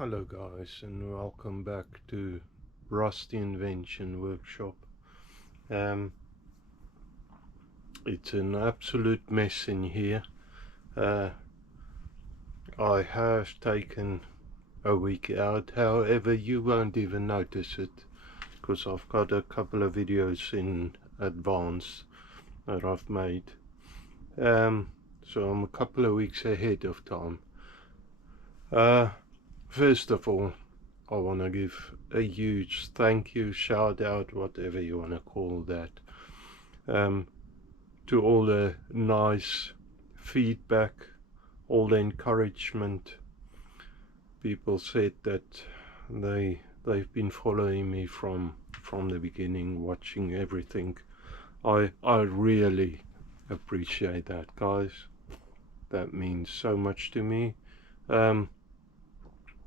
Hello guys, and welcome back to Rusty Invention Workshop. It's an absolute mess in here. I have taken a week out, however you won't even notice it because I've got a couple of videos in advance that I've made. So I'm a couple of weeks ahead of time. First of all, I want to give a huge thank you, shout out, whatever you want to call that, to all the nice feedback, all the encouragement. People said that they've been following me from the beginning, watching everything. I really appreciate that, guys. That means so much to me.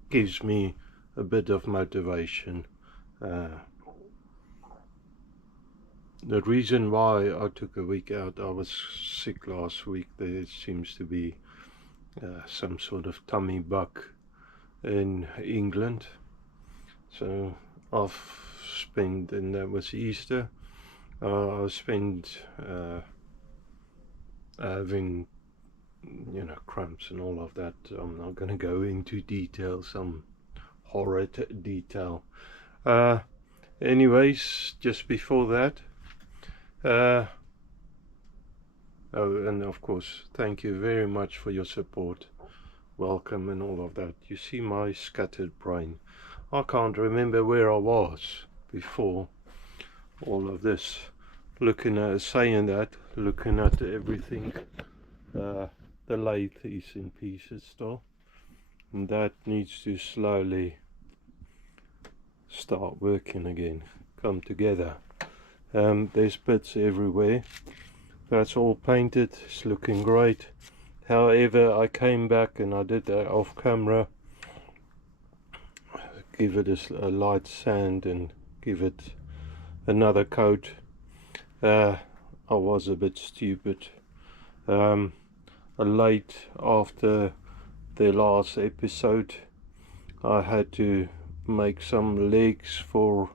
Gives me a bit of motivation. The reason why I took a week out, I was sick last week. There seems to be some sort of tummy bug in England, so I've spent, and that was Easter, I spent having, you know, cramps and all of that. I'm not going to go into detail, some horrid detail. Anyways, just before that, oh, and of course, thank you very much for your support, welcome and all of that. You see my scattered brain. I can't remember where I was before all of this. Looking at, saying that, looking at everything, the lathe is in pieces still, and that needs to slowly start working again, come together. There's bits everywhere. That's all painted, it's looking great. However, I came back and I did that off camera, give it a light sand and give it another coat. I was a bit stupid. Late after the last episode, I had to make some legs for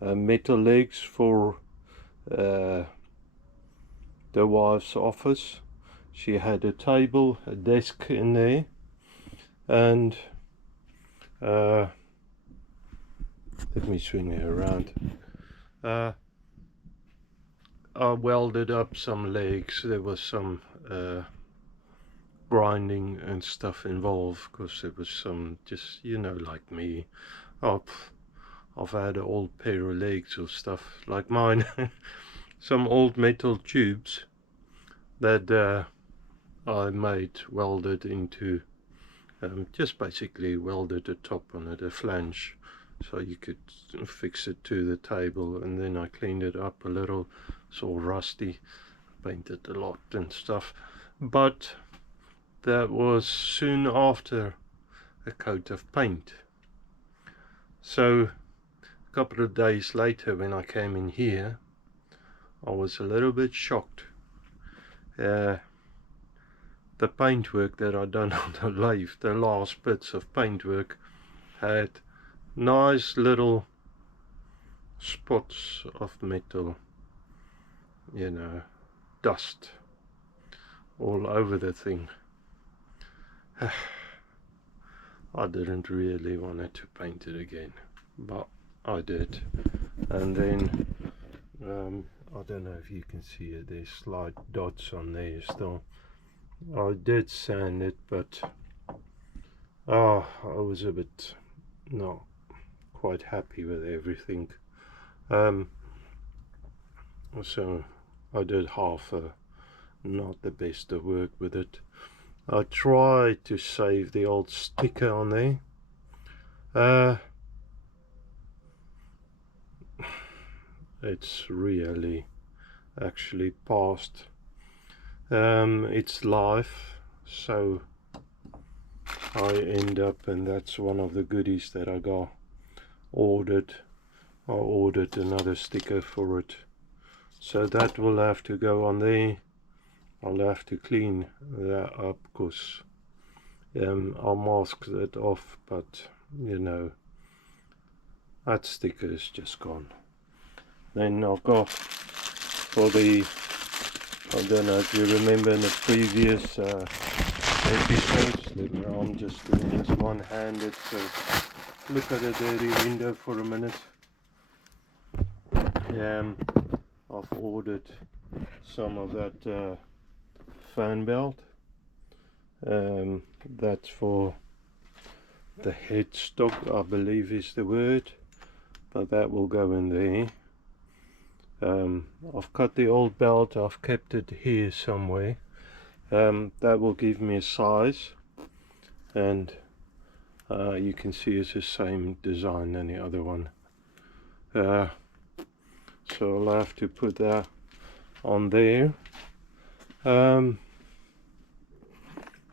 metal legs for the wife's office. She had a table, a desk in there, and let me swing it around. I welded up some legs. There was some grinding and stuff involved because there was some, just, you know, like me, I've had an old pair of legs or stuff like mine. Some old metal tubes that I made, welded into, just basically welded the top on it, a flange, so you could fix it to the table. And then I cleaned it up a little. It's all rusty, painted a lot and stuff, but that was soon after a coat of paint. So a couple of days later, when I came in here, I was a little bit shocked. The paintwork that I'd done on the lathe, the last bits of paintwork, had nice little spots of metal, you know, dust all over the thing. I didn't really want to paint it again, but I did. And then I don't know if you can see it, there's slight dots on there still. I did sand it, but I was a bit not quite happy with everything. So I did half not the best of work with it. I tried to save the old sticker on there. It's really actually past its life, so I end up, and that's one of the goodies that I got ordered. I ordered another sticker for it, so that will have to go on there. I'll have to clean that up because I'll mask that off, but you know, that sticker is just gone. Then I've got for the, I don't know if you remember in the previous episodes, I'm just doing this one-handed, so look at the dirty window for a minute. I've ordered some of that fan belt. That's for the headstock, I believe is the word, but that will go in there. I've cut the old belt, I've kept it here somewhere. That will give me a size, and you can see it's the same design than the other one. So I'll have to put that on there.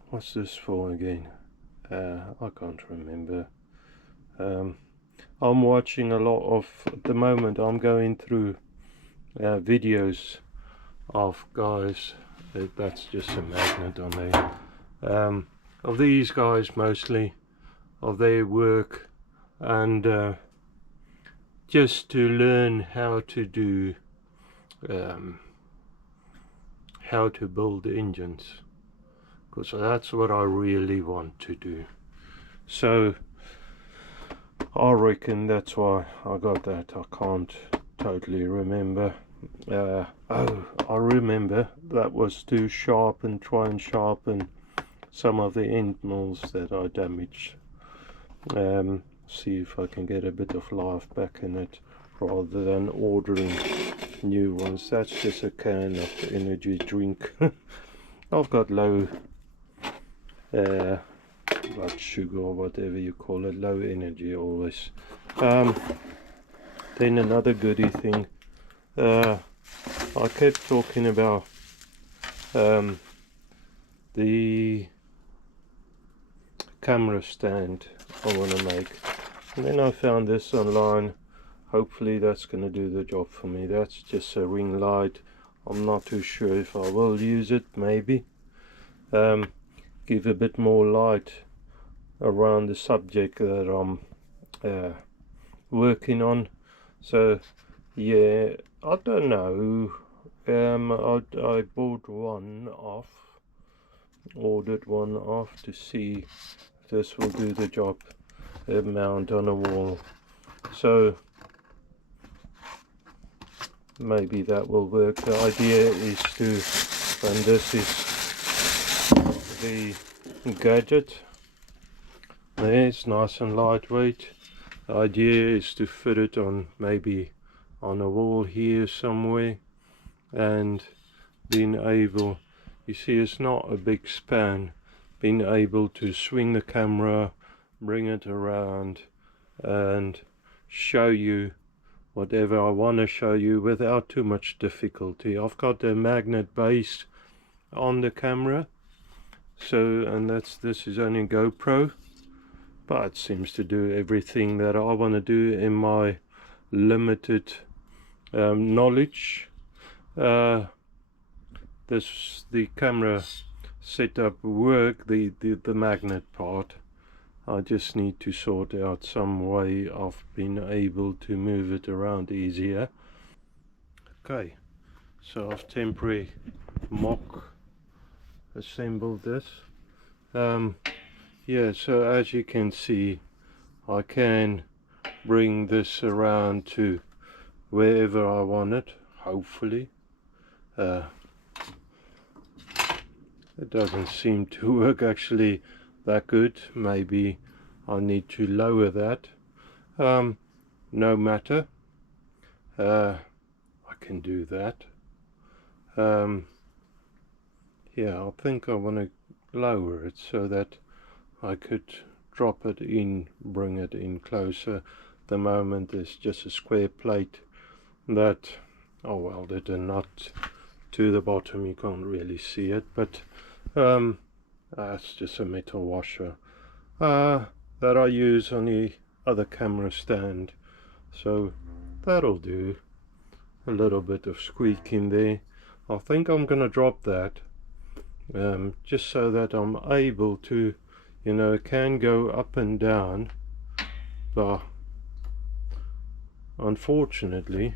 What's this for again? I can't remember. I'm watching a lot of, at the moment I'm going through videos of guys, that's just a magnet on there, of these guys mostly, of their work, and just to learn how to do, how to build engines, because that's what I really want to do. So I reckon that's why I got that. I can't totally remember. Oh, I remember that was to sharpen, try and sharpen some of the end mills that I damaged. See if I can get a bit of life back in it rather than ordering new ones. That's just a can of energy drink. I've got low blood sugar or whatever you call it, low energy always. Then another goody thing, I kept talking about the camera stand I want to make, and then I found this online. Hopefully that's going to do the job for me. That's just a ring light. I'm not too sure if I will use it. Maybe give a bit more light around the subject that I'm working on. So yeah, I don't know. I bought one off, ordered one off to see if this will do the job. Mount on a wall, so maybe that will work. The idea is to, and this is the gadget there, it's nice and lightweight. The idea is to fit it on, maybe on a wall here somewhere, and being able, you see it's not a big span, being able to swing the camera, bring it around and show you whatever I want to show you without too much difficulty. I've got a magnet base on the camera, so, and this is only GoPro, but it seems to do everything that I want to do in my limited knowledge. The camera setup work, the magnet part, I just need to sort out some way of being able to move it around easier. Okay, so I've temporarily mock assembled this. Yeah, so as you can see, I can bring this around to wherever I want it, hopefully. It doesn't seem to work actually that good. Maybe I need to lower that. No matter, I can do that. Yeah, I think I want to lower it so that I could drop it in, bring it in closer. At the moment it's just a square plate that I welded a nut to the bottom. You can't really see it, but that's just a metal washer that I use on the other camera stand, so that'll do. A little bit of squeak in there. I think I'm gonna drop that just so that I'm able to, you know, can go up and down bar. Unfortunately,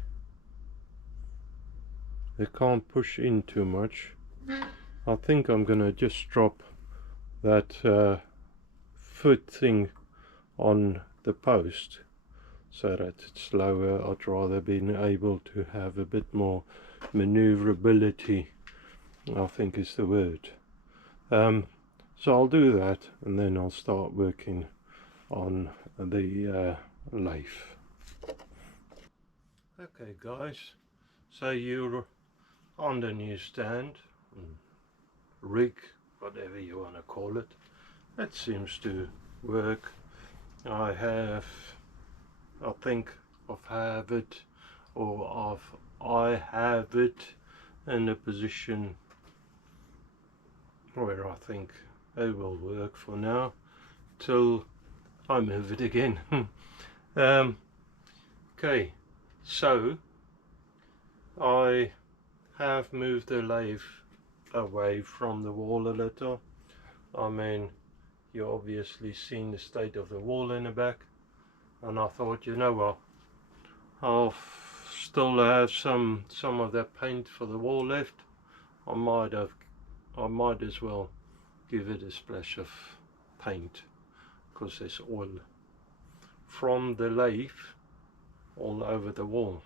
they can't push in too much. I think I'm gonna just drop that foot thing on the post so that it's lower. I'd rather being able to have a bit more maneuverability, I think is the word. So I'll do that, and then I'll start working on the lathe. Okay guys, so you're on the new stand, rig, whatever you want to call it. It seems to work. I think I have it in a position where I think it will work for now till I move it again. Okay, so I have moved the lathe away from the wall a little. I mean, you obviously seen the state of the wall in the back, and I thought, you know what, I'll still have some of that paint for the wall left. I might as well give it a splash of paint, because there's oil from the lathe all over the wall,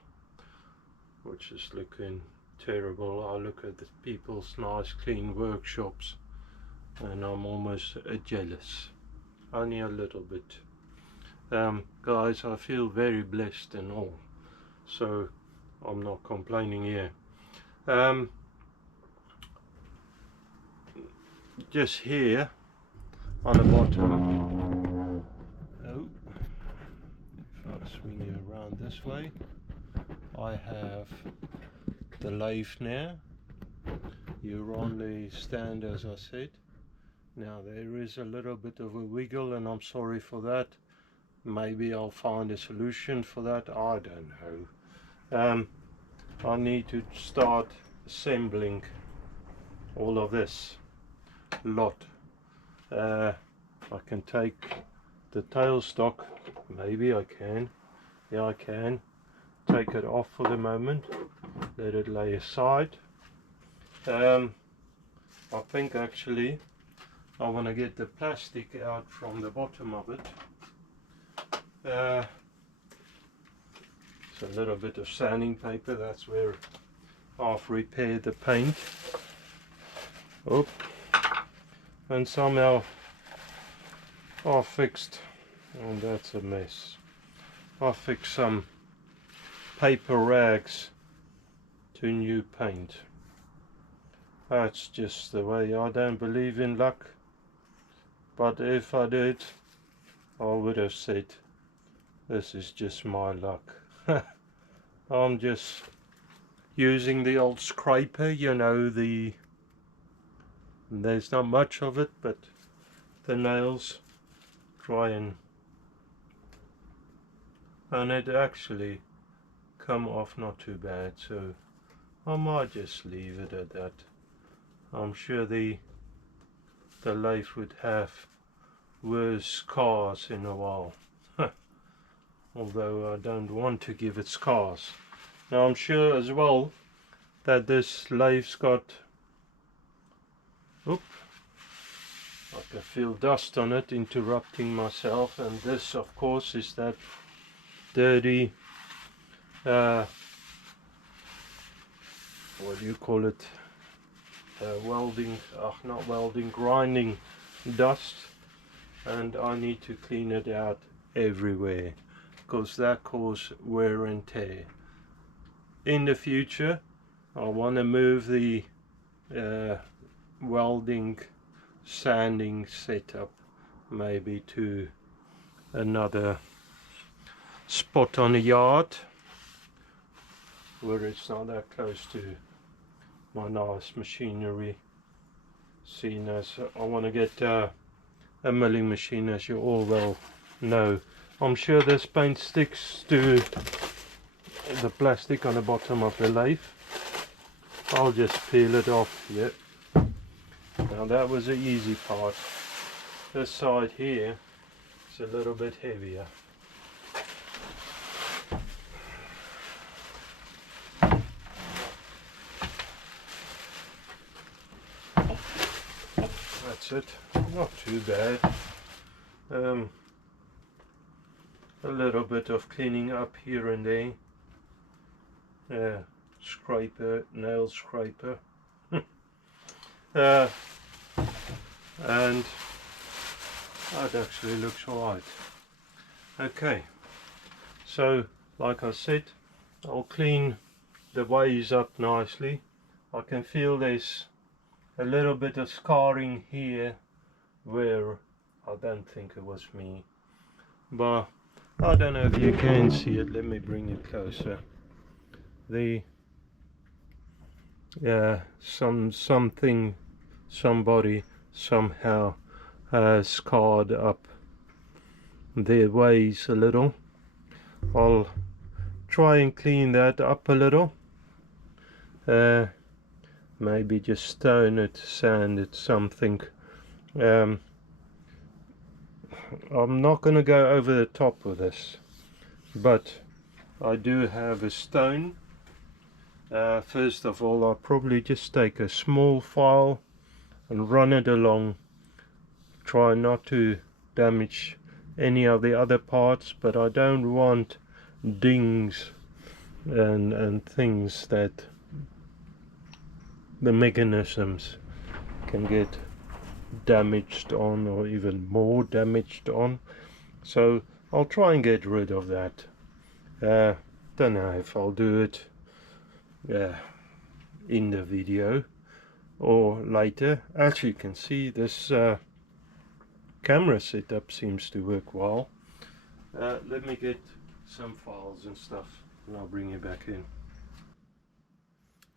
which is looking terrible. I look at the people's nice clean workshops and I'm almost jealous, only a little bit. Guys, I feel very blessed and all, so I'm not complaining here. Just here on the bottom, oh, if I swing you around this way, I have the lathe now. You're on the stand, as I said. Now there is a little bit of a wiggle, and I'm sorry for that. Maybe I'll find a solution for that, I don't know. I need to start assembling all of this lot. I can take the tailstock, maybe I can, yeah I can, take it off for the moment, let it lay aside. I think actually I want to get the plastic out from the bottom of it. It's a little bit of sanding paper, that's where I've repaired the paint. Oh, and somehow I fixed, and that's a mess, I fixed some paper rags to new paint. That's just the way. I don't believe in luck, but if I did, I would have said, this is just my luck. I'm just using the old scraper, you know, there's not much of it, but the nails try and it actually come off not too bad, so I might just leave it at that. I'm sure the lathe would have worse scars in a while. Although I don't want to give it scars. Now I'm sure as well that this lathe's got, oop, I can feel dust on it, interrupting myself, and this of course is that dirty, what do you call it, welding, not welding, grinding dust, and I need to clean it out everywhere, because that causes wear and tear. In the future I want to move the welding sanding setup maybe to another spot on the yard where it's not that close to my nice machinery, seeing as I want to get a milling machine, as you all well know. I'm sure this paint sticks to the plastic on the bottom of the lathe. I'll just peel it off. Yep. Now that was the easy part. This side here is a little bit heavier. that's it. Not too bad. A little bit of cleaning up here and there. Scraper, nail scraper. And that actually looks alright. Okay, so like I said, I'll clean the ways up nicely. I can feel there's a little bit of scarring here where I don't think it was me, but I don't know if you can see it. Let me bring it closer. The somebody somehow has scarred up their ways a little. I'll try and clean that up a little. Maybe just stone it, sand it, something. I'm not going to go over the top with this, but I do have a stone. First of all, I'll probably just take a small file and run it along. Try not to damage any of the other parts, but I don't want dings and things that the mechanisms can get damaged on, or even more damaged on. So I'll try and get rid of that. Don't know if I'll do it in the video or later. As you can see, this camera setup seems to work well. Let me get some files and stuff and I'll bring you back in.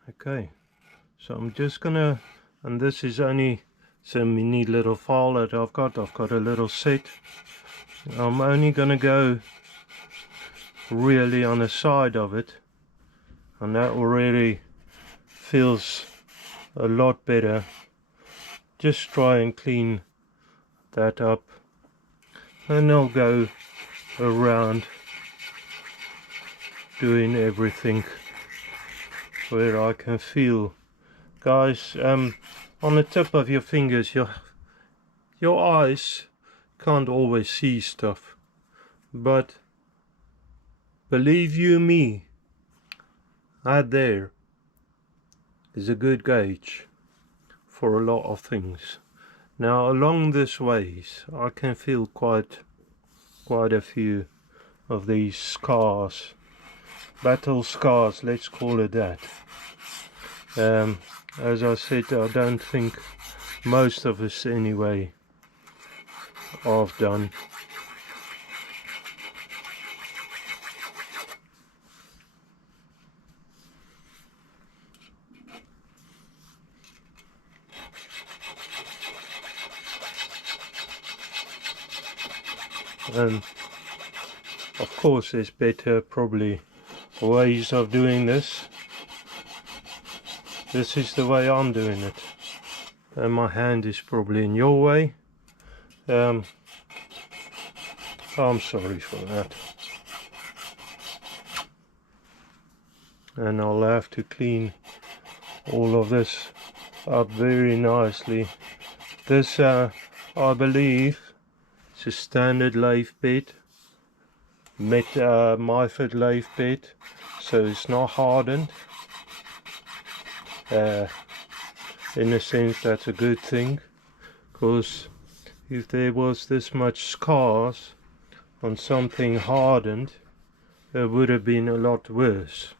Okay, so I'm just gonna, and this is only some mini little file that I've got a little set. I'm only gonna go really on the side of it, and that already feels a lot better. Just try and clean that up, and I'll go around doing everything where I can feel. Guys, on the tip of your fingers, your eyes can't always see stuff, but believe you me, that there is a good gauge for a lot of things. Now along this ways I can feel quite a few of these scars, battle scars, let's call it that. As I said, I don't think most of us anyway have done. And of course there's better probably ways of doing this. This is the way I'm doing it, and my hand is probably in your way. I'm sorry for that, and I'll have to clean all of this up very nicely. This I believe it's a standard lathe bed, Myford lathe bed, so it's not hardened. In a sense, that's a good thing, because if there was this much scars on something hardened, it would have been a lot worse.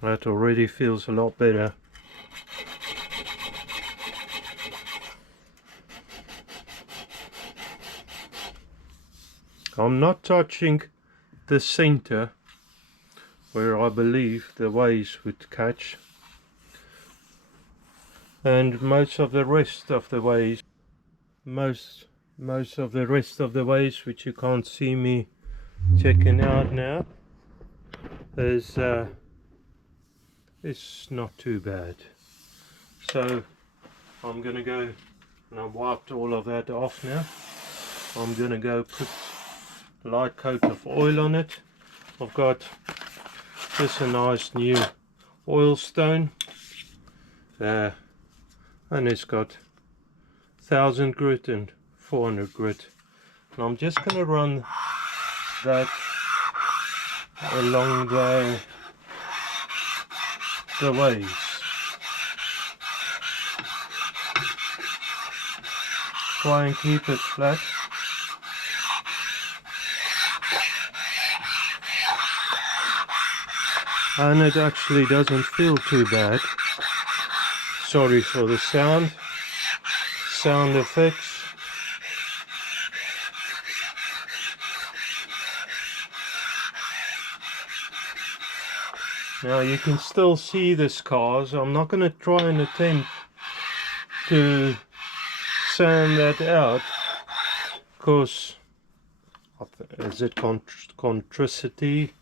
That already feels a lot better. I'm not touching the center where I believe the ways would catch, and most of the rest of the ways, most of the rest of the ways, which you can't see me checking out now, is it's not too bad. So I'm gonna go, and I've wiped all of that off now. I'm gonna go put a light coat of oil on it, I've got just a nice new oil stone, and it's got 1000 grit and 400 grit, and I'm just going to run that along the ways. Try and keep it flat. And it actually doesn't feel too bad. Sorry for the sound effects. Now you can still see the scars. I'm not going to try and attempt to sand that out, because is it contricity?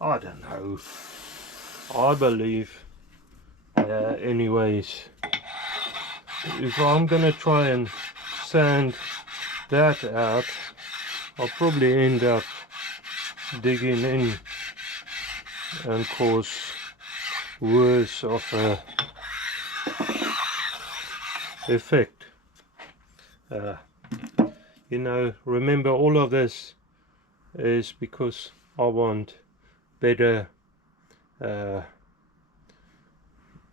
I don't know. I believe anyways, if I'm gonna try and sand that out, I'll probably end up digging in and cause worse of a effect. You know, remember, all of this is because I want better,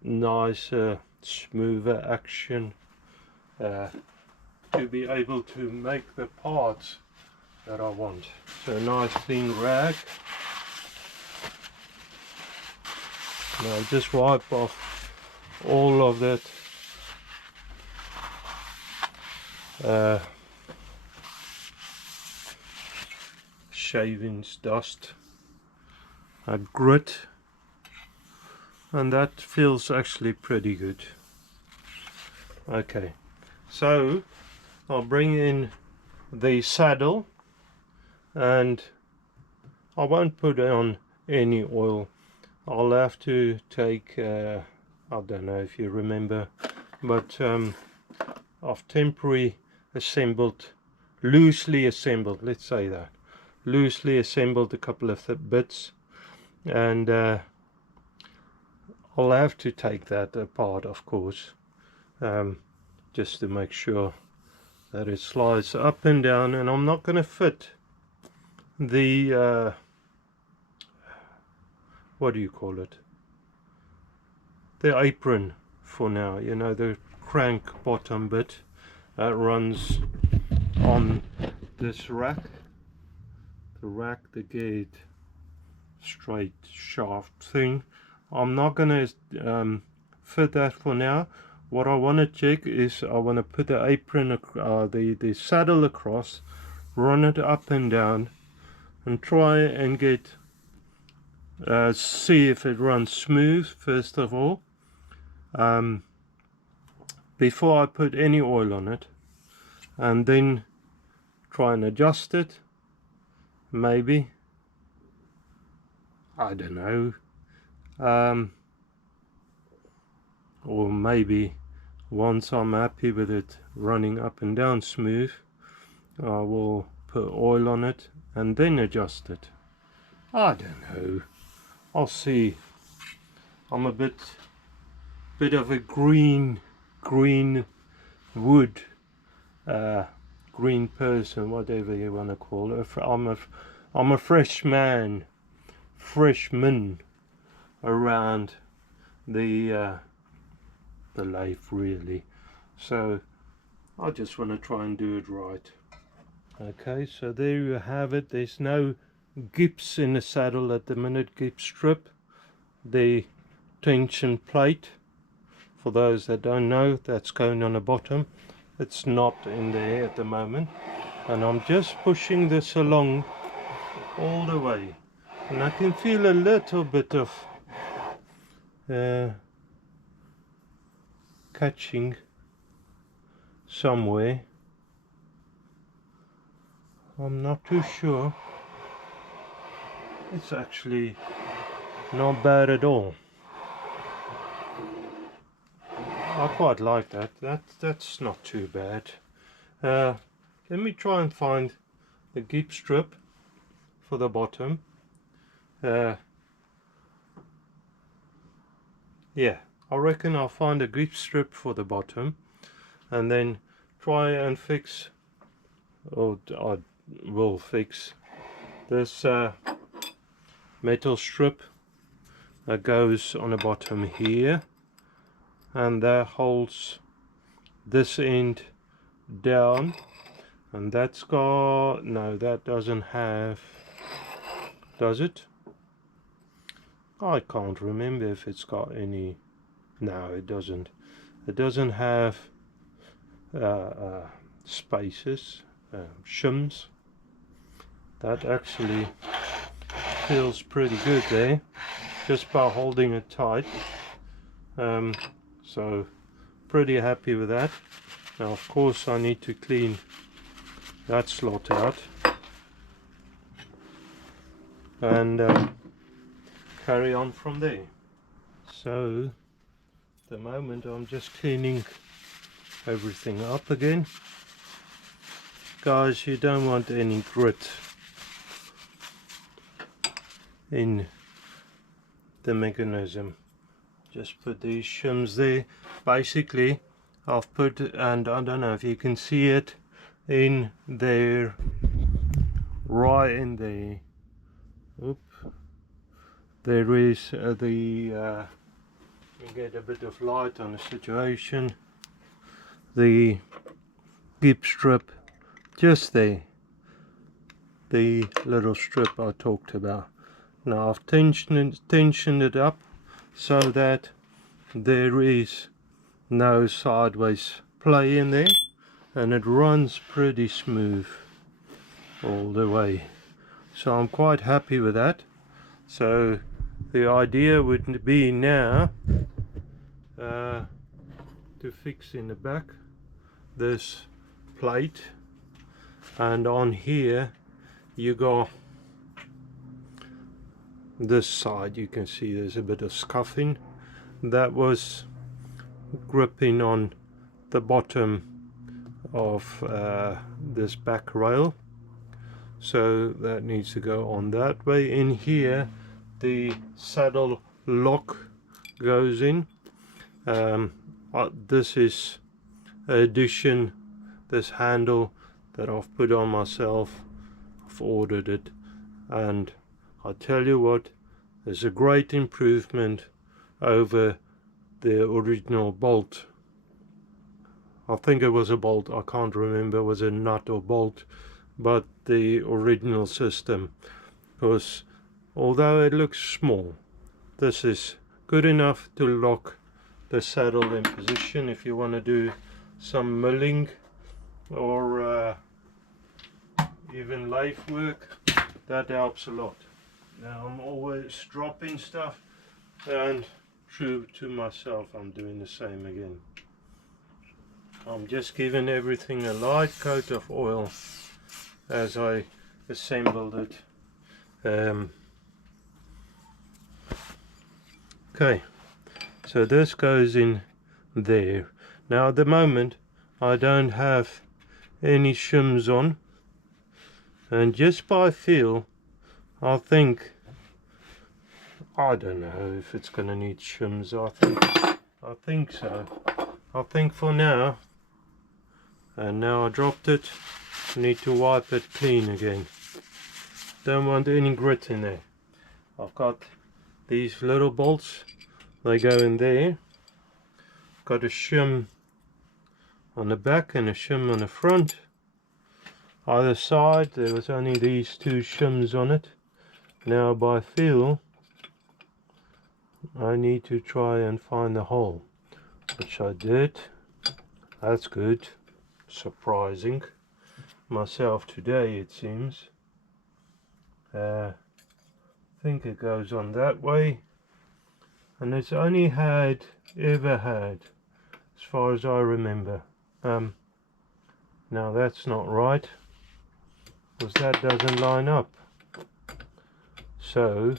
nicer, smoother action, to be able to make the parts that I want. So a nice clean rag. Now just wipe off all of that shavings, dust, grit, and that feels actually pretty good. Okay, so I'll bring in the saddle, and I won't put on any oil. I'll have to take, I don't know if you remember, but I've temporarily assembled, loosely assembled, let's say that, loosely assembled a couple of bits, and I'll have to take that apart, of course, just to make sure that it slides up and down. And I'm not going to fit the what do you call it, the apron for now, you know, the crank bottom bit that runs on this rack, the gate straight shaft thing. I'm not gonna fit that for now. What I want to check is I want to put the apron, the saddle across, run it up and down, and try and get see if it runs smooth first of all, before I put any oil on it, and then try and adjust it. Maybe, I don't know, or maybe once I'm happy with it running up and down smooth, I will put oil on it and then adjust it. I don't know, I'll see. I'm a bit of a green wood, green person, whatever you want to call it. I'm a freshman around the lathe, really. So I just want to try and do it right. Okay, so there you have it. There's no gips in the saddle at the minute, gip strip. The tension plate, for those that don't know, that's going on the bottom. It's not in there at the moment, and I'm just pushing this along all the way, and I can feel a little bit of catching somewhere. I'm not too sure. It's actually not bad at all. I quite like that. That's not too bad. Let me try and find the gip strip for the bottom. Yeah, I reckon I'll find a grip strip for the bottom and then try and fix, or I will fix this metal strip that goes on the bottom here, and that holds this end down, and that's got, no, that doesn't have, does it? I can't remember if it's got any. No, it doesn't. It doesn't have spaces, shims. That actually feels pretty good there, just by holding it tight. So pretty happy with that. Now of course I need to clean that slot out and carry on from there. So at the moment I'm just cleaning everything up again. Guys, you don't want any grit in the mechanism. Just put these shims there. Basically I've put, and I don't know if you can see it, in there, right in there. Oop. There is you get a bit of light on the situation. The grip strip just there, the little strip I talked about. Now I've tensioned it up so that there is no sideways play in there, and it runs pretty smooth all the way. So I'm quite happy with that. So the idea would be now to fix in the back this plate, and on here you got this side, you can see there's a bit of scuffing that was gripping on the bottom of this back rail, so that needs to go on that way. In here the saddle lock goes in. This is addition, this handle that I've put on myself. I've ordered it, and I tell you what, there's a great improvement over the original bolt. I think it was a bolt, I can't remember, it was a nut or bolt, but the original system, because although it looks small, this is good enough to lock the saddle in position if you want to do some milling or even lathe work. That helps a lot. Now I'm always dropping stuff, and true to myself, I'm doing the same again. I'm just giving everything a light coat of oil as I assembled it. Okay, so this goes in there. Now at the moment I don't have any shims on, and just by feel I think, I don't know if it's gonna need shims. I think so. I think for now, and now I dropped it, I need to wipe it clean again. Don't want any grit in there. I've got these little bolts, they go in there. Got a shim on the back and a shim on the front. Either side there was only these two shims on it. Now by feel I need to try and find the hole, which I did. That's good. Surprising myself today, it seems. I think it goes on that way, and it's only ever had, as far as I remember. Now that's not right, because that doesn't line up. So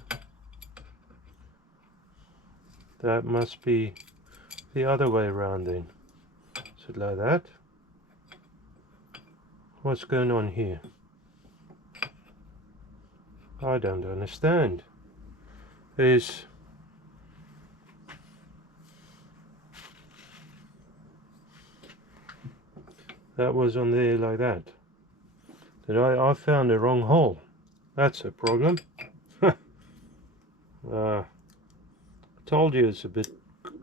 that must be the other way around then. So like that. What's going on here? I don't understand. is that was on there like that. I found the wrong hole. That's a problem. I told you it's a bit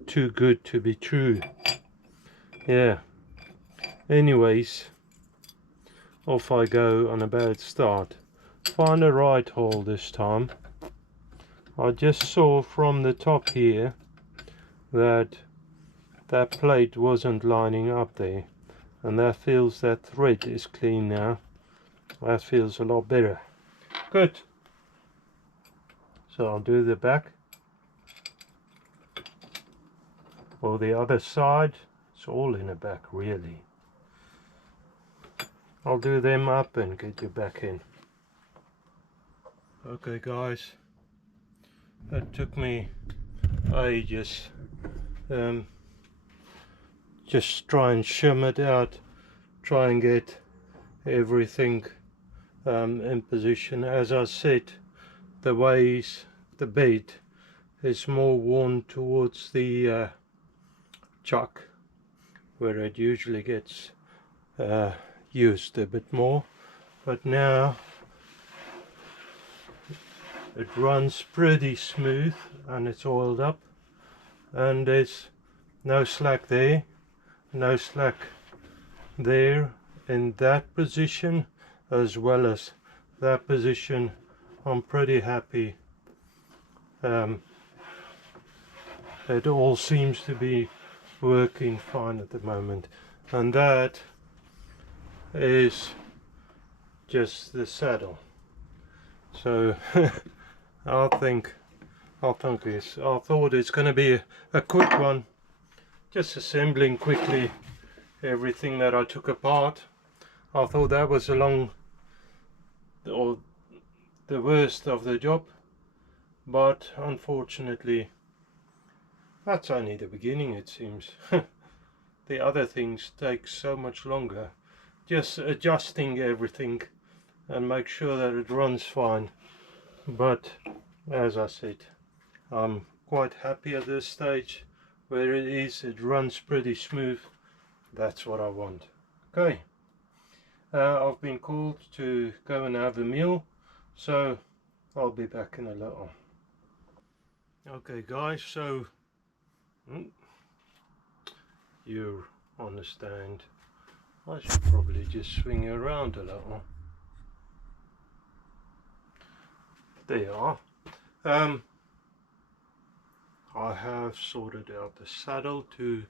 too good to be true. Yeah. Anyways, off I go on a bad start. Find the right hole this time. I just saw from the top here that that plate wasn't lining up there, and that feels that thread is clean now. That feels a lot better. Good. So I'll do the back or the other side. It's all in the back really. I'll do them up and get you back in. Okay guys, that took me ages. Just try and shim it out, try and get everything in position. As I said, the bed is more worn towards the chuck, where it usually gets used a bit more, but now it runs pretty smooth and it's oiled up, and there's no slack there, no slack there in that position as well as that position. I'm pretty happy. It all seems to be working fine at the moment, and that is just the saddle. So I thought it's going to be a quick one, just assembling quickly everything that I took apart. I thought that was the worst of the job, but unfortunately that's only the beginning, it seems. The other things take so much longer, just adjusting everything and make sure that it runs fine. But as I said, I'm quite happy at this stage where it runs pretty smooth. That's what I want. Okay, I've been called to go and have a meal, so I'll be back in a little. Okay guys, so you understand, I should probably just swing you around a little. There you are. I have sorted out the saddle to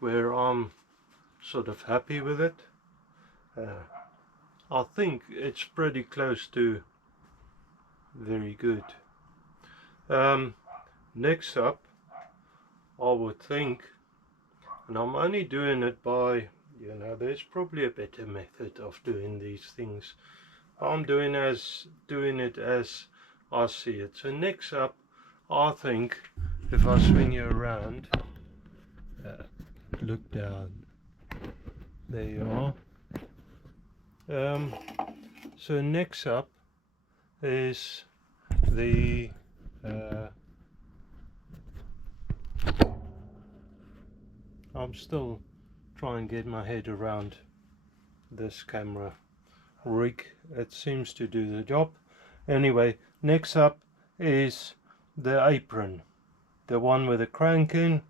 where I'm sort of happy with it. I think it's pretty close to very good. Next up, I would think, and I'm only doing it by, there's probably a better method of doing these things. I'm doing it as I see it. So next up, I think if I swing you around, look down, there you are. So next up is the I'm still trying to get my head around this camera rig. It seems to do the job. Anyway, next up is the apron, the one with the crank in,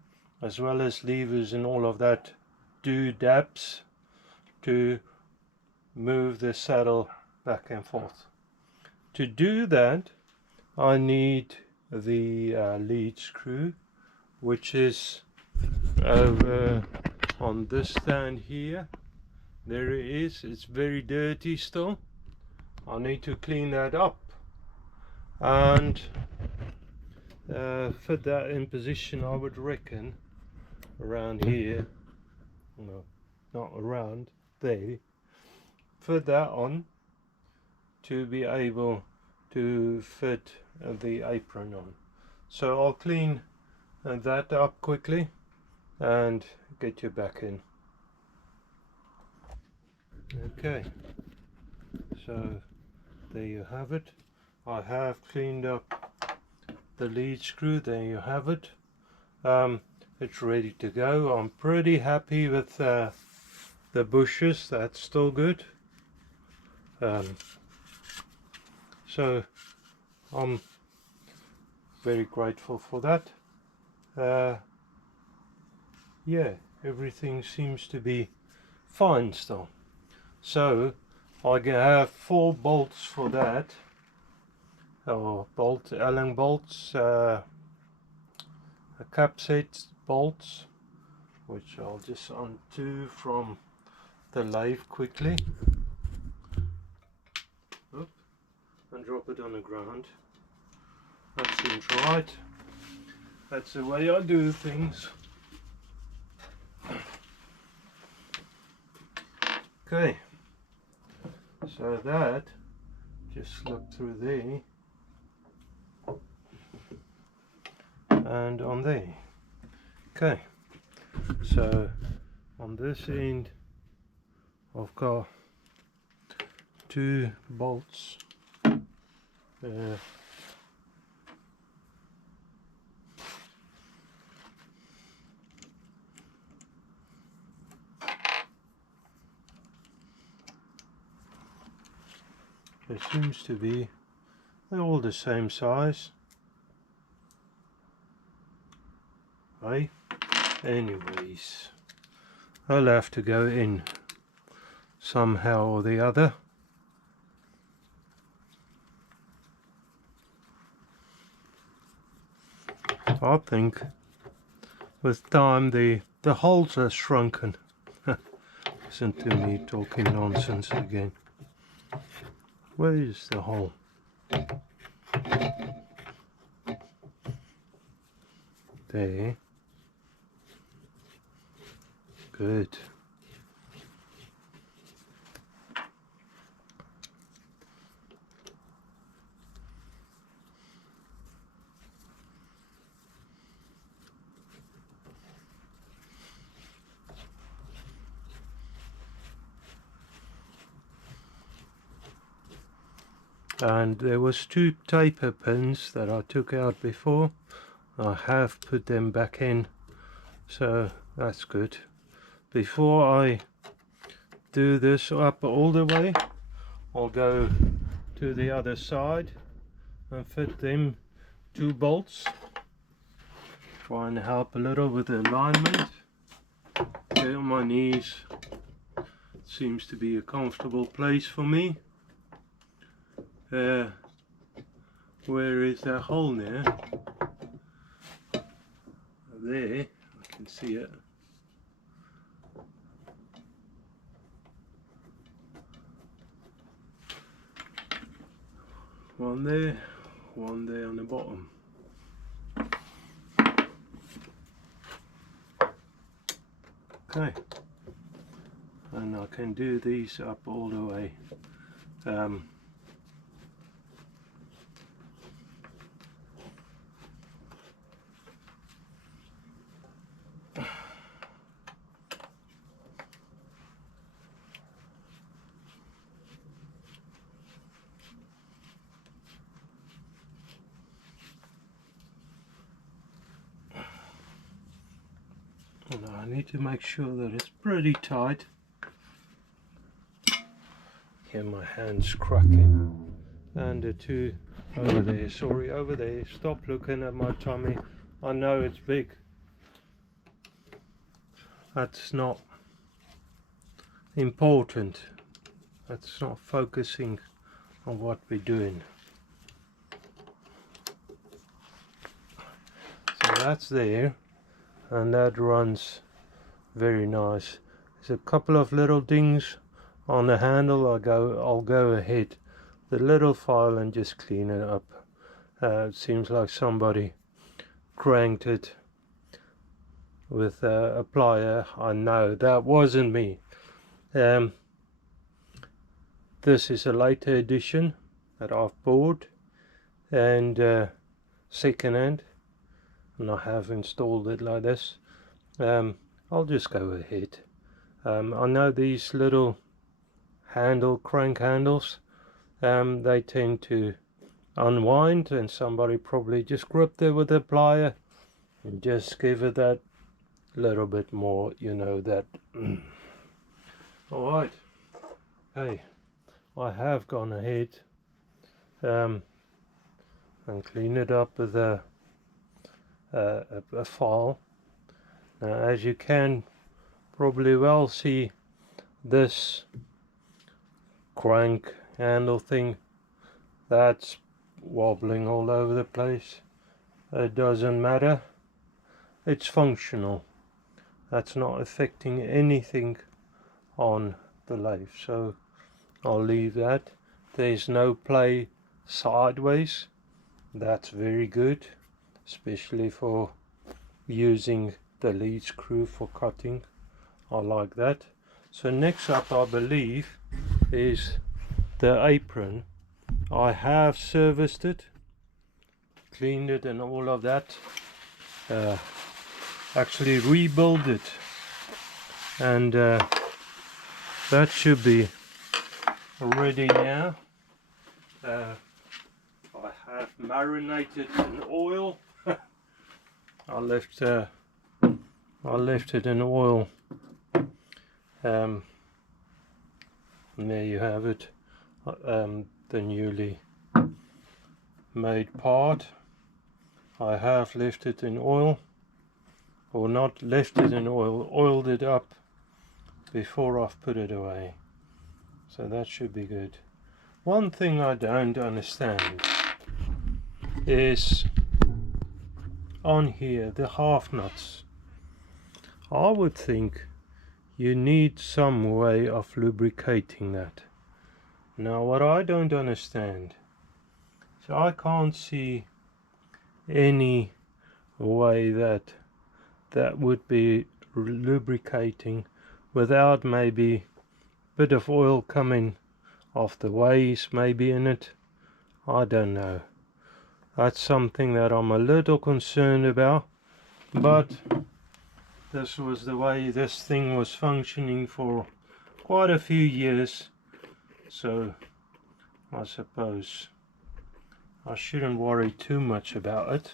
as well as levers and all of that doodads to move the saddle back and forth. To do that, I need the lead screw, which is over on this stand here. There it is. It's very dirty still. I need to clean that up and fit that in position. I would reckon around here, no, not around there, fit that on to be able to fit the apron on. So I'll clean that up quickly and get you back in. Okay, so there you have it. I have cleaned up the lead screw. There you have it. It's ready to go. I'm pretty happy with the bushes. That's still good. So I'm very grateful for that. Yeah, everything seems to be fine still. So I have 4 bolts for that, or Allen bolts, a cap set bolts, which I'll just undo from the lathe quickly. Oop, and drop it on the ground. That seems right. That's the way I do things. Okay, so that just slipped through there and on there. Okay, so on this end I've got 2 bolts. There seems to be, they're all the same size. Hey, anyways, I'll have to go in somehow or the other. I think with time the holes are shrunken. Listen to me talking nonsense again. Where is the hole? There. Good. And there was 2 taper pins that I took out before. I have put them back in, so that's good. Before I do this up all the way, I'll go to the other side and fit them 2 bolts. Try and help a little with the alignment. Okay, on my knees. Seems to be a comfortable place for me. Where is that hole now? There, I can see it. One there on the bottom. Okay, and I can do these up all the way. And I need to make sure that it's pretty tight. Here my hand's cracking. And the 2 over there, sorry, over there. Stop looking at my tummy. I know it's big. That's not important. That's not focusing on what we're doing. So that's there. And that runs very nice. There's a couple of little dings on the handle. I'll go ahead the little file and just clean it up. It seems like somebody cranked it with a plier. I know that wasn't me. This is a later edition that I've bought and second hand. And I have installed it like this. I'll just go ahead. I know these little crank handles, they tend to unwind, and somebody probably just gripped it with a plier and just give it that little bit more, you know, that. All right. Hey, I have gone ahead and cleaned it up with a file. Now, as you can probably well see, this crank handle thing, that's wobbling all over the place. It doesn't matter, it's functional. That's not affecting anything on the lathe, so I'll leave that. There's no play sideways. That's very good, especially for using the lead screw for cutting. I like that. So next up, I believe, is the apron. I have serviced it, cleaned it and all of that, actually rebuild it, and that should be ready now. I have marinated in oil. I left it in oil. And there you have it, the newly made part. I have left it in oil, or not left it in oil, oiled it up before I've put it away. So that should be good. One thing I don't understand is on here, the half nuts. I would think you need some way of lubricating that. Now what I don't understand, so I can't see any way that would be lubricating without maybe a bit of oil coming off the waste maybe in it. I don't know. That's something that I'm a little concerned about, but this was the way this thing was functioning for quite a few years, so I suppose I shouldn't worry too much about it.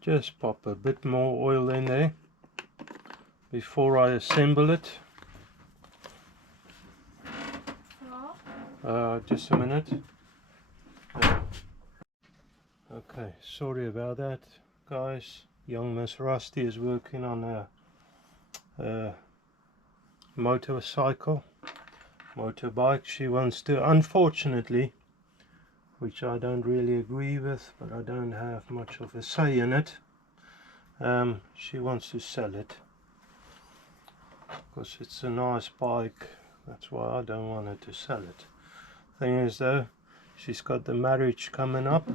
Just pop a bit more oil in there before I assemble it. Just a minute. Okay, sorry about that, guys. Young Miss Rusty is working on a motorbike. She wants to, unfortunately, which I don't really agree with, but I don't have much of a say in it, she wants to sell it because it's a nice bike. That's why I don't want her to sell it. Thing is though, she's got the marriage coming up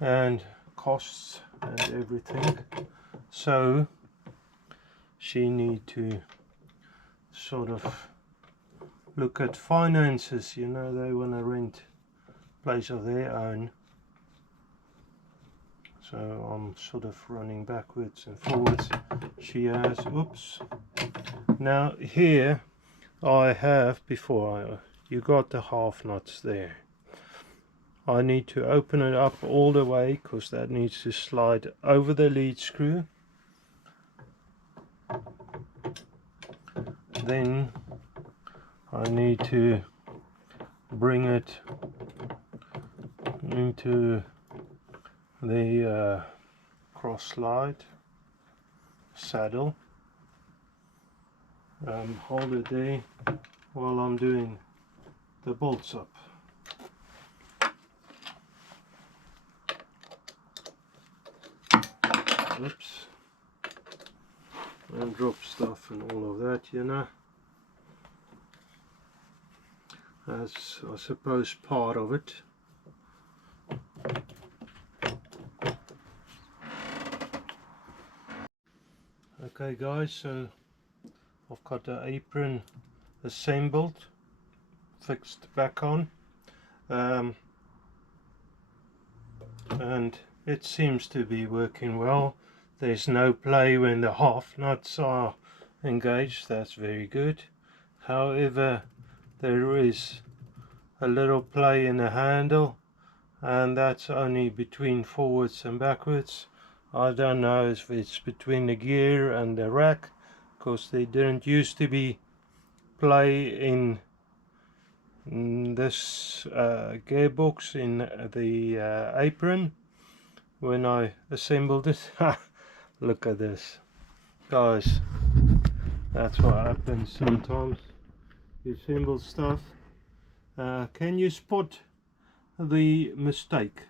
and costs and everything, so she need to sort of look at finances. You know, they want to rent a place of their own, so I'm sort of running backwards and forwards. She has, oops, now here I have, before you got the half nuts there, I need to open it up all the way because that needs to slide over the lead screw. Then I need to bring it into the cross slide saddle. Hold it there while I'm doing the bolts up. Oops, and drop stuff and all of that, you know. That's, I suppose, part of it. Okay guys, so I've got the apron assembled, fixed back on, and it seems to be working well. There's no play when the half nuts are engaged. That's very good. However, there is a little play in the handle, and that's only between forwards and backwards. I don't know if it's between the gear and the rack, because they didn't used to be play in this gearbox in the Apron when I assembled it. Look at this, guys. That's what happens sometimes. You assemble stuff. Can you spot the mistake?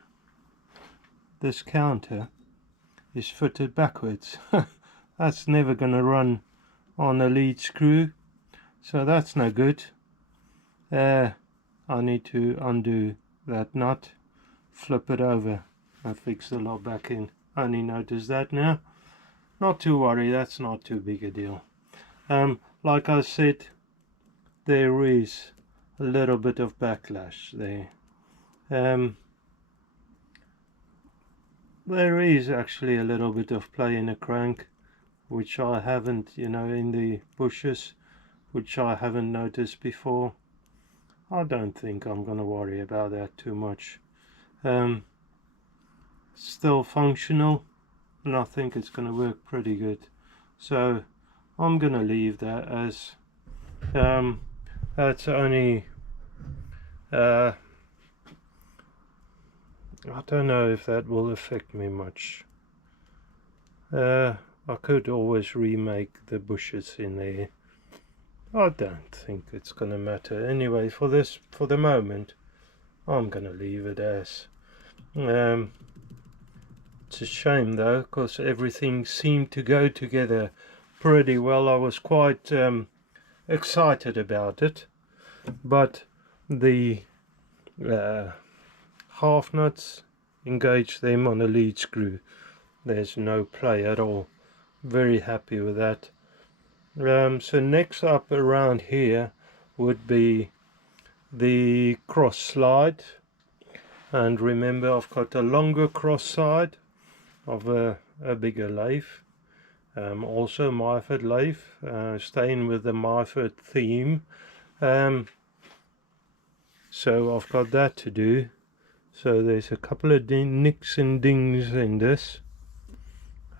This counter is fitted backwards. That's never going to run on a lead screw, so that's no good. I need to undo that nut, flip it over and fix the lot back in. Only noticed that now. Not to worry, that's not too big a deal. Like I said, there is a little bit of backlash there. There is actually a little bit of play in the crank, which I haven't, in the bushes, which I haven't noticed before. I don't think I'm gonna worry about that too much. Still functional, and I think it's gonna work pretty good. So I'm gonna leave that as that's only I don't know if that will affect me much. I could always remake the bushes in there. I don't think it's gonna matter anyway. For the moment, I'm gonna leave it as. It's a shame though, because everything seemed to go together pretty well. I was quite excited about it, but the half nuts, engage them on a lead screw. There's no play at all. Very happy with that. So next up around here would be the cross slide, and remember I've got a longer cross side of a bigger lathe, also Myford lathe, staying with the Myford theme. So I've got that to do. So there's a couple of nicks and dings in this.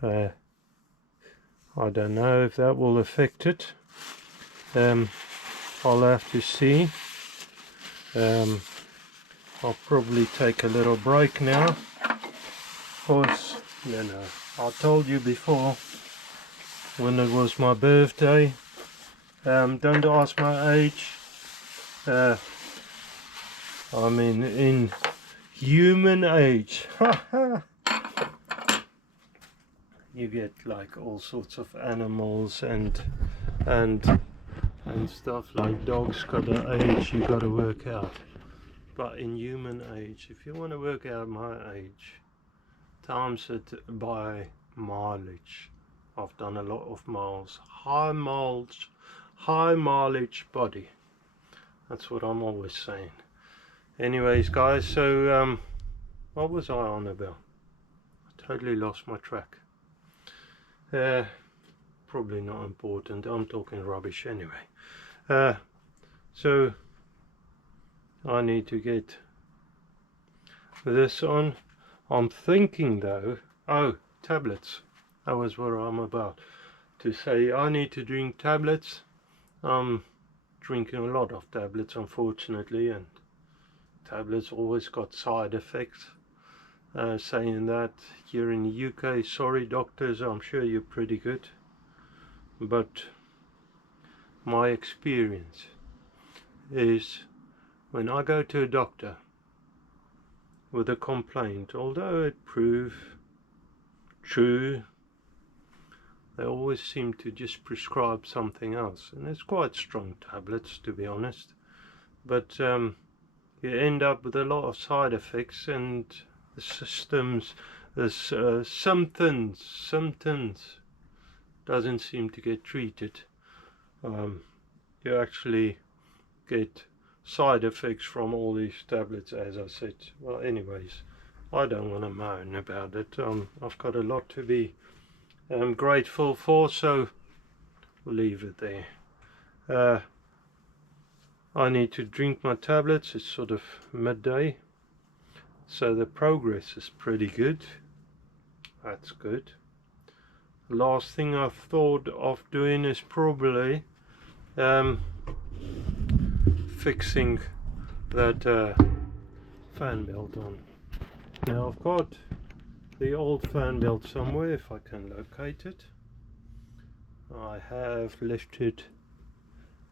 I don't know if that will affect it. I'll have to see. I'll probably take a little break now. Of course, I told you before when it was my birthday. Don't ask my age. I mean in human age. You get like all sorts of animals and stuff, like dogs got an age you got to work out. But in human age, if you want to work out my age, times it by mileage. I've done a lot of miles. High mileage body. That's what I'm always saying. Anyways guys, so what was I on about? I totally lost my track. Probably not important. I'm talking rubbish anyway. So I need to get this on. I'm thinking though, tablets. That was what I'm about to say. I need to drink tablets. I'm drinking a lot of tablets, unfortunately, and tablets always got side effects. Saying that, here in the UK, sorry doctors, I'm sure you're pretty good, but my experience is when I go to a doctor with a complaint, although it proves true, they always seem to just prescribe something else, and it's quite strong tablets, to be honest, but you end up with a lot of side effects, and the systems, there's symptoms doesn't seem to get treated. You actually get side effects from all these tablets, as I said. Well, anyways, I don't want to moan about it. I've got a lot to be grateful for, so we'll leave it there. I need to drink my tablets. It's sort of midday, so the progress is pretty good. That's good. Last thing I've thought of doing is probably fixing that fan belt on. Now I've got the old fan belt somewhere, if I can locate it. I have left it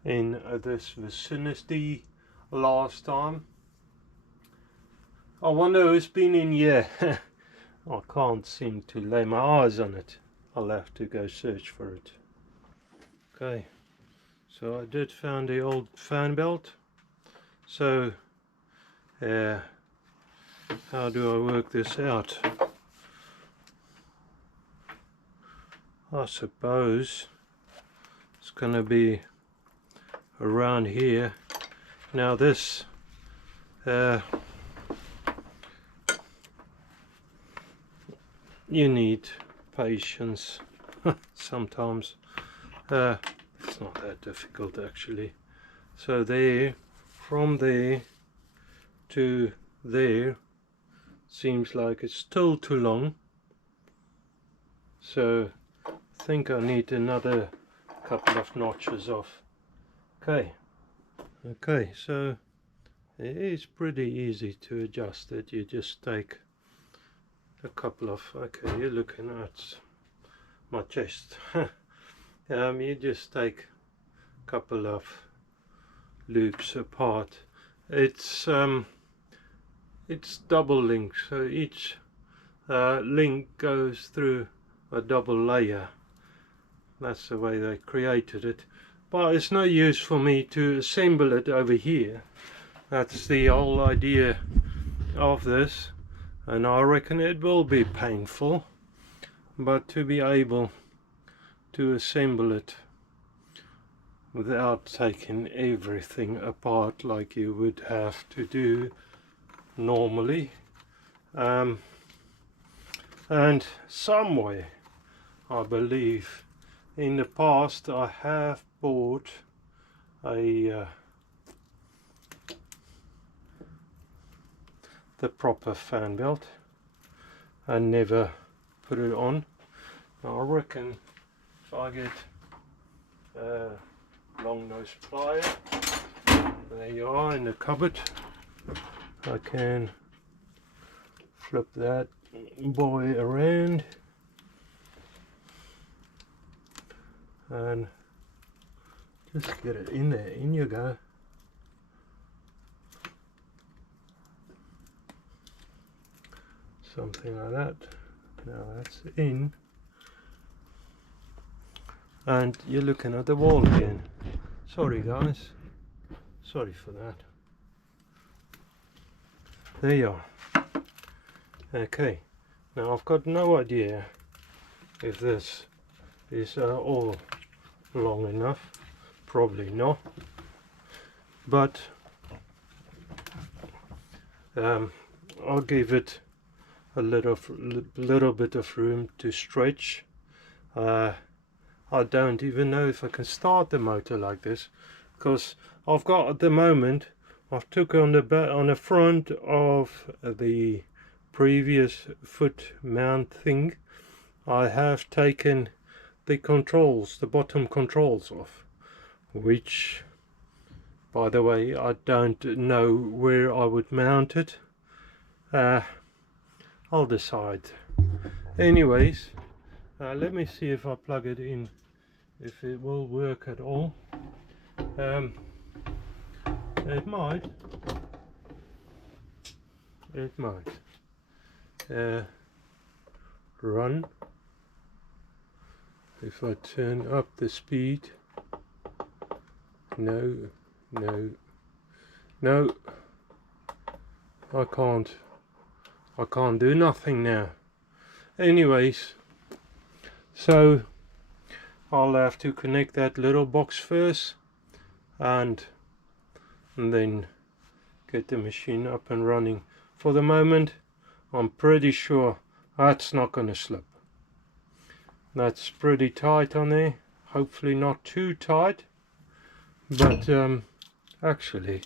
in this vicinity last time. I wonder who's been in here. I can't seem to lay my eyes on it. I'll have to go search for it. Okay, so I did find the old fan belt. So how do I work this out? I suppose it's gonna be around here. Now this you need patience sometimes. It's not that difficult actually. So there, from there to there, seems like it's still too long, so I think I need another couple of notches off. Okay, so it is pretty easy to adjust it. You just take a couple of, okay, you're looking at my chest. You just take a couple of loops apart. It's double link, so each link goes through a double layer. That's the way they created it, but it's no use for me to assemble it over here. That's the whole idea of this, and I reckon it will be painful, but to be able to assemble it without taking everything apart like you would have to do normally, and somewhere I believe in the past I have bought a the proper fan belt and never put it on. I reckon if I get a long nose plier, there you are in the cupboard, I can flip that boy around and just get it in there. In you go. Something like that. Now that's in, and you're looking at the wall again. Sorry guys, sorry for that. There you are. Okay, now I've got no idea if this is all long enough. Probably not, but I'll give it a little bit of room to stretch. I don't even know if I can start the motor like this, because I've got at the moment, I've took on the front of the previous foot mount thing, I have taken the controls, the bottom controls off, which by the way I don't know where I would mount it. I'll decide. Anyways, let me see if I plug it in, if it will work at all. It might. Run. If I turn up the speed. No. I can't do nothing now. Anyways, so I'll have to connect that little box first and then get the machine up and running. For the moment, I'm pretty sure that's not going to slip. That's pretty tight on there, hopefully not too tight, but Actually,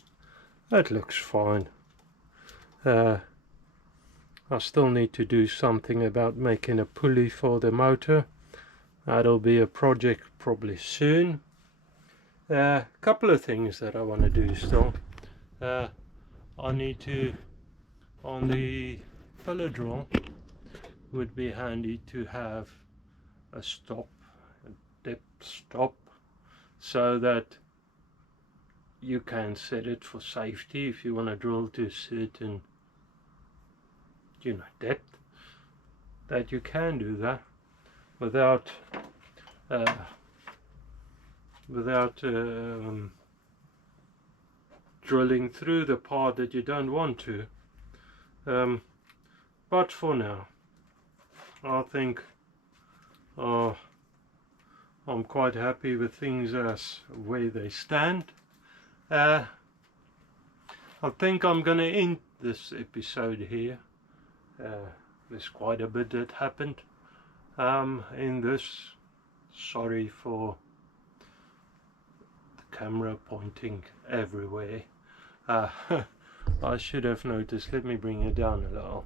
that looks fine. I still need to do something about making a pulley for the motor. That'll be a project probably soon. A couple of things that I want to do still. I need to, on the filler drill, would be handy to have a stop, a depth stop, so that you can set it for safety if you want to drill to a certain, you know, depth, that you can do that without drilling through the part that you don't want to. But for now, I think I'm quite happy with things as where they stand. I think I'm gonna end this episode here. There's quite a bit that happened in this. Sorry for the camera pointing everywhere. I should have noticed. Let me bring it down a little.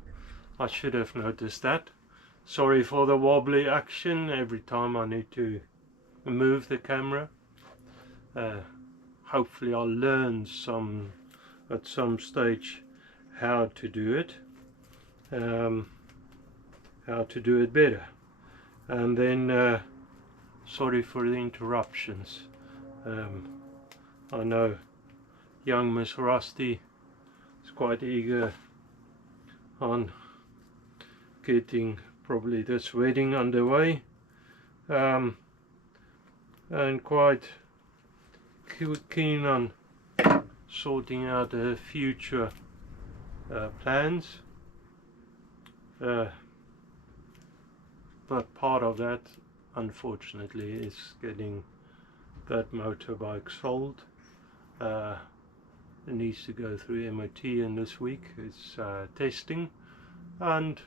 I should have noticed that. Sorry for the wobbly action every time I need to move the camera. Hopefully I'll learn at some stage how to do it. How to do it better. And then sorry for the interruptions. I know young Miss Rusty is quite eager on getting probably this wedding underway, and quite keen on sorting out her future plans, but part of that unfortunately is getting that motorbike sold. It needs to go through MOT in this week. It's testing, and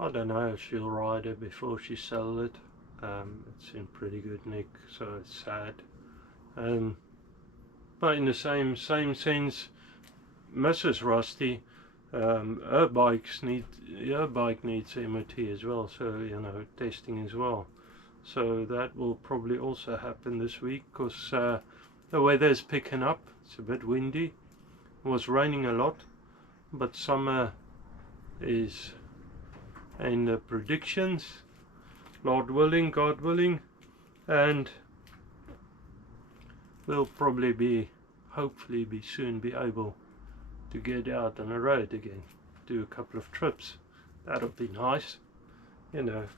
I don't know if she'll ride it before she sells it. It's in pretty good nick, so it's sad. But in the same sense, Mrs. Rusty, her bike needs MOT as well, so you know, testing as well. So that will probably also happen this week, because the weather's picking up. It's a bit windy. It was raining a lot, but summer is in the predictions, Lord willing, God willing, and we'll probably hopefully soon be able to get out on the road again, do a couple of trips. That'll be nice, you know,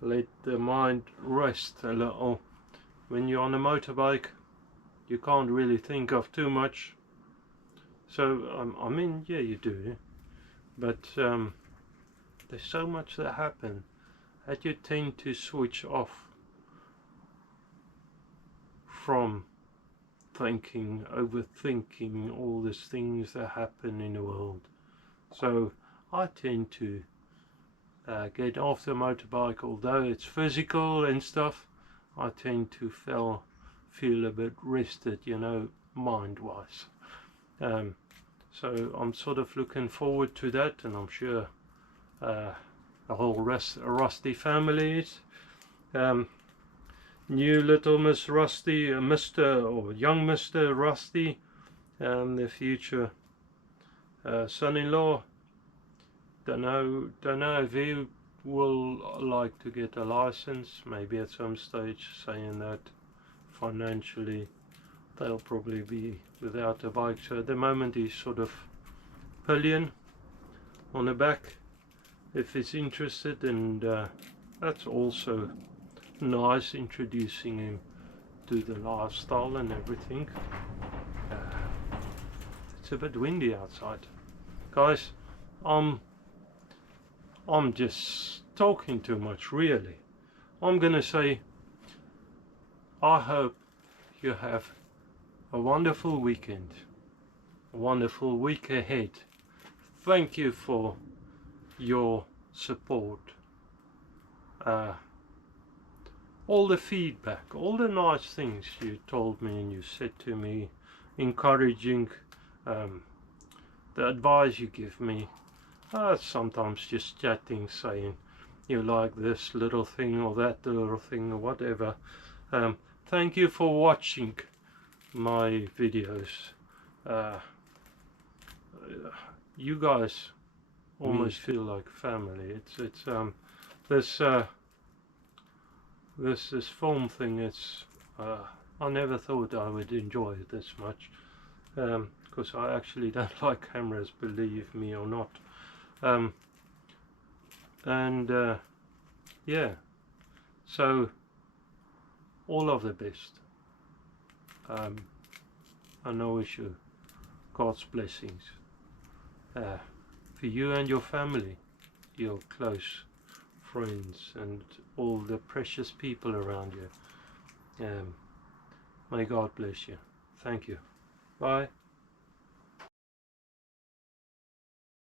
let the mind rest a little. When you're on a motorbike, you can't really think of too much. So I mean, yeah, you do, but there's so much that happen that you tend to switch off from thinking, overthinking all these things that happen in the world. So I tend to get off the motorbike, although it's physical and stuff. I tend to feel a bit rested, you know, mind-wise. So I'm sort of looking forward to that, and I'm sure the whole Rusty family is. New little Miss Rusty, Mr. or young Mr. Rusty, the future son-in-law. Don't know if he will like to get a license. Maybe at some stage, saying that financially they'll probably be without a bike. So at the moment he's sort of pillion on the back if he's interested, and that's also nice, introducing him to the lifestyle and everything. It's a bit windy outside, guys. I'm just talking too much, really. I'm gonna say I hope you have a wonderful weekend, a wonderful week ahead. Thank you for your support all the feedback, all the nice things you told me and you said to me, encouraging, the advice you give me, sometimes just chatting, saying you like this little thing or that little thing or whatever. Thank you for watching my videos. You guys almost feel like family. It's this film thing. It's I never thought I would enjoy it this much, because I actually don't like cameras, believe me or not. Yeah, so all of the best, and I wish you God's blessings for you and your family, your close friends, and all the precious people around you. May God bless you. Thank you. Bye.